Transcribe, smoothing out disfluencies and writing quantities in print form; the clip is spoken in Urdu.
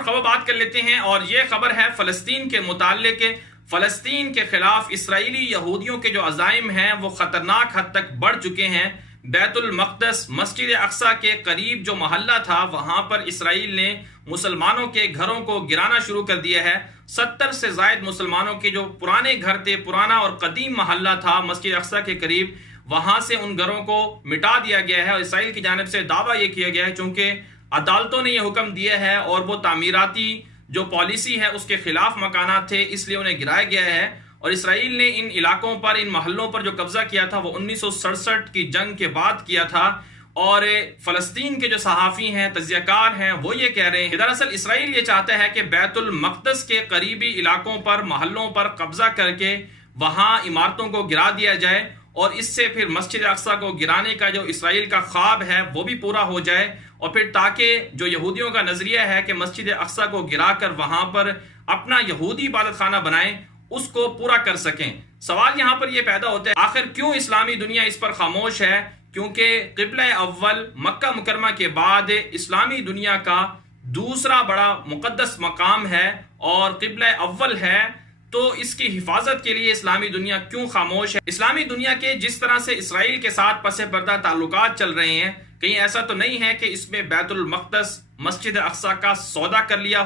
اور خبر بات کر لیتے ہیں، اور یہ خبر ہے فلسطین کے متعلق۔ فلسطین کے خلاف اسرائیلی یہودیوں کے جو عزائم ہیں وہ خطرناک حد تک بڑھ چکے ہیں۔ بیت المقدس مسجد اقصی کے قریب جو محلہ تھا وہاں پر اسرائیل نے مسلمانوں کے گھروں کو گرانا شروع کر دیا ہے۔ 70 سے زائد مسلمانوں کے جو پرانے گھر تھے، پرانا اور قدیم محلہ تھا مسجد اقصی کے قریب، وہاں سے ان گھروں کو مٹا دیا گیا ہے، اور اسرائیل کی جانب سے دعویٰ یہ کیا گیا ہے چونکہ عدالتوں نے یہ حکم دیا ہے اور وہ تعمیراتی جو پالیسی ہے اس کے خلاف مکانات تھے، اس لیے انہیں گرایا گیا ہے۔ اور اسرائیل نے ان علاقوں پر، ان محلوں پر جو قبضہ کیا تھا وہ 1967 کی جنگ کے بعد کیا تھا۔ اور فلسطین کے جو صحافی ہیں، تجزیہ کار ہیں، وہ یہ کہہ رہے ہیں کہ دراصل اسرائیل یہ چاہتا ہے کہ بیت المقدس کے قریبی علاقوں پر، محلوں پر قبضہ کر کے وہاں عمارتوں کو گرا دیا جائے، اور اس سے پھر مسجد اقصی کو گرانے کا جو اسرائیل کا خواب ہے وہ بھی پورا ہو جائے، اور پھر تاکہ جو یہودیوں کا نظریہ ہے کہ مسجد اقصی کو گرا کر وہاں پر اپنا یہودی عبادت خانہ بنائیں، اس کو پورا کر سکیں۔ سوال یہاں پر یہ پیدا ہوتا ہے آخر کیوں اسلامی دنیا اس پر خاموش ہے؟ کیونکہ قبلہ اول مکہ مکرمہ کے بعد اسلامی دنیا کا دوسرا بڑا مقدس مقام ہے اور قبلہ اول ہے، تو اس کی حفاظت کے لیے اسلامی دنیا کیوں خاموش ہے؟ اسلامی دنیا کے جس طرح سے اسرائیل کے ساتھ پس پردہ تعلقات چل رہے ہیں، کہیں ایسا تو نہیں ہے کہ اس میں بیت المقدس مسجد اقصی کا سودا کر لیا